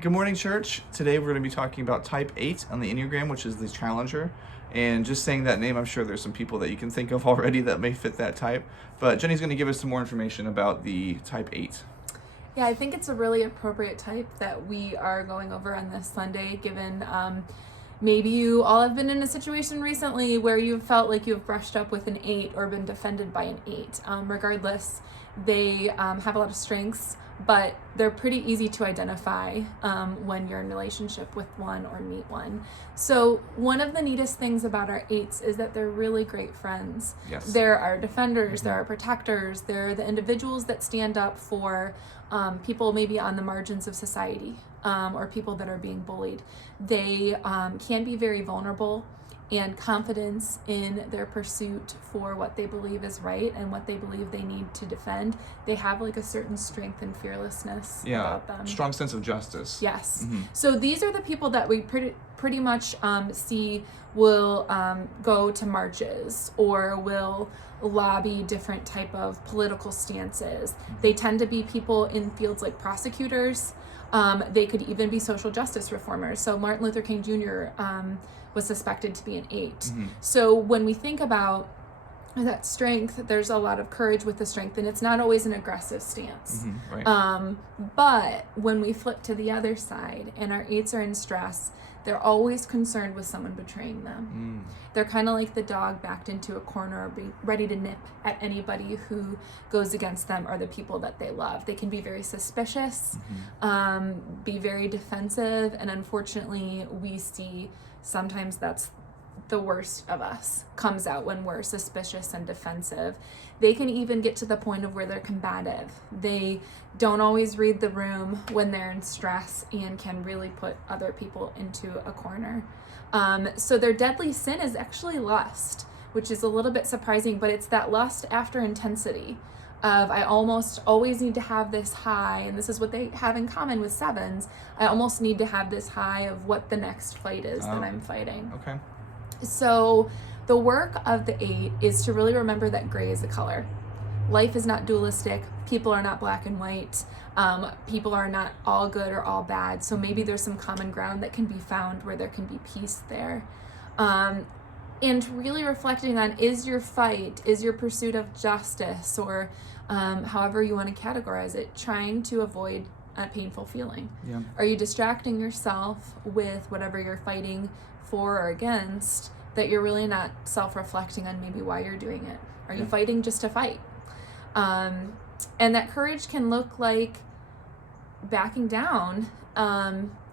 Good morning, church. Today we're going to be talking about type 8 on the Enneagram, which is the challenger. And just saying that name, I'm sure there's some people that you can think of already that may fit that type. But Jenny's going to give us some more information about the type 8. Yeah, I think it's a really appropriate type that we are going over on this Sunday, given maybe you all have been in a situation recently where you've felt like you've brushed up with an 8 or been defended by an 8. Regardless, they have a lot of strengths, but they're pretty easy to identify when you're in a relationship with one or meet one. So one of the neatest things about our 8s is that they're really great friends. Yes. They're our defenders, they're our protectors, they're the individuals that stand up for people maybe on the margins of society or people that are being bullied. They can be very vulnerable, and confidence in their pursuit for what they believe is right and what they believe they need to defend. They have like a certain strength and fearlessness about them. Strong sense of justice. Yes. Mm-hmm. So these are the people that we pretty much see will go to marches or will lobby different type of political stances. They tend to be people in fields like prosecutors. They could even be social justice reformers. So Martin Luther King Jr. Was suspected to be an 8. Mm-hmm. So when we think about that strength, there's a lot of courage with the strength, and it's not always an aggressive stance. Mm-hmm, right. But when we flip to the other side and our 8s are in stress, they're always concerned with someone betraying them. They're kind of like the dog backed into a corner, ready to nip at anybody who goes against them or the people that they love. They can be very suspicious, be very defensive, and unfortunately we see sometimes that's the worst of us comes out when we're suspicious and defensive. They can even get to the point of where they're combative. They don't always read the room when they're in stress and can really put other people into a corner. So their deadly sin is actually lust, which is a little bit surprising, but it's that lust after intensity of I almost always need to have this high, and this is what they have in common with 7s. I almost need to have this high of what the next fight is that I'm fighting. Okay. So the work of the 8 is to really remember that gray is a color. Life is not dualistic. People are not black and white. People are not all good or all bad. So maybe there's some common ground that can be found where there can be peace there. And really reflecting on, is your fight, is your pursuit of justice, or however you want to categorize it, trying to avoid a painful feeling? Yeah. Are you distracting yourself with whatever you're fighting for or against, that you're really not self-reflecting on maybe why you're doing it? Are you fighting just to fight? And that courage can look like backing down.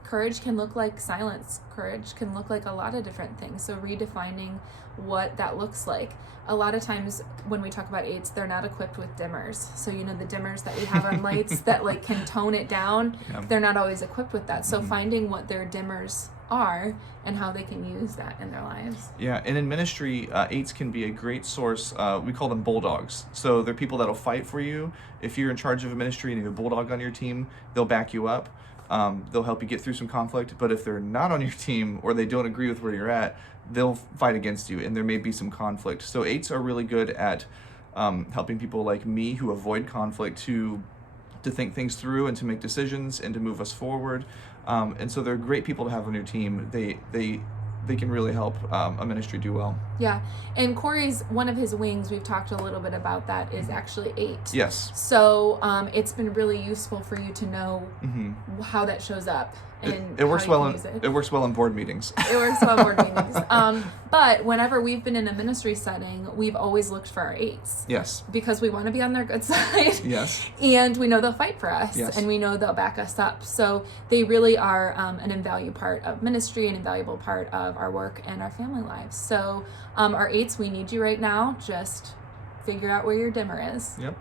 Courage can look like silence. Courage can look like a lot of different things. So redefining what that looks like. A lot of times when we talk about 8s, they're not equipped with dimmers. So the dimmers that we have on lights that like can tone it down, they're not always equipped with that. So finding what their dimmers are and how they can use that in their lives. Yeah, and in ministry, 8s can be a great source. We call them bulldogs. So they're people that'll fight for you. If you're in charge of a ministry and you have a bulldog on your team, they'll back you up. They'll help you get through some conflict. But if they're not on your team or they don't agree with where you're at, they'll fight against you, and there may be some conflict. So 8s are really good at helping people like me who avoid conflict to think things through and to make decisions and to move us forward. And so they're great people to have on your team. They can really help a ministry do well. Yeah, and Cory's, one of his wings, we've talked a little bit about that, is actually 8. Yes. So it's been really useful for you to know how that shows up. And it works well. It works well in board meetings. It works well in board meetings. But whenever we've been in a ministry setting, we've always looked for our 8s. Yes. Because we want to be on their good side. Yes. And we know they'll fight for us. Yes. And we know they'll back us up. So they really are an invaluable part of ministry, an invaluable part of our work and our family lives. So our 8s, we need you right now. Just figure out where your dimmer is. Yep.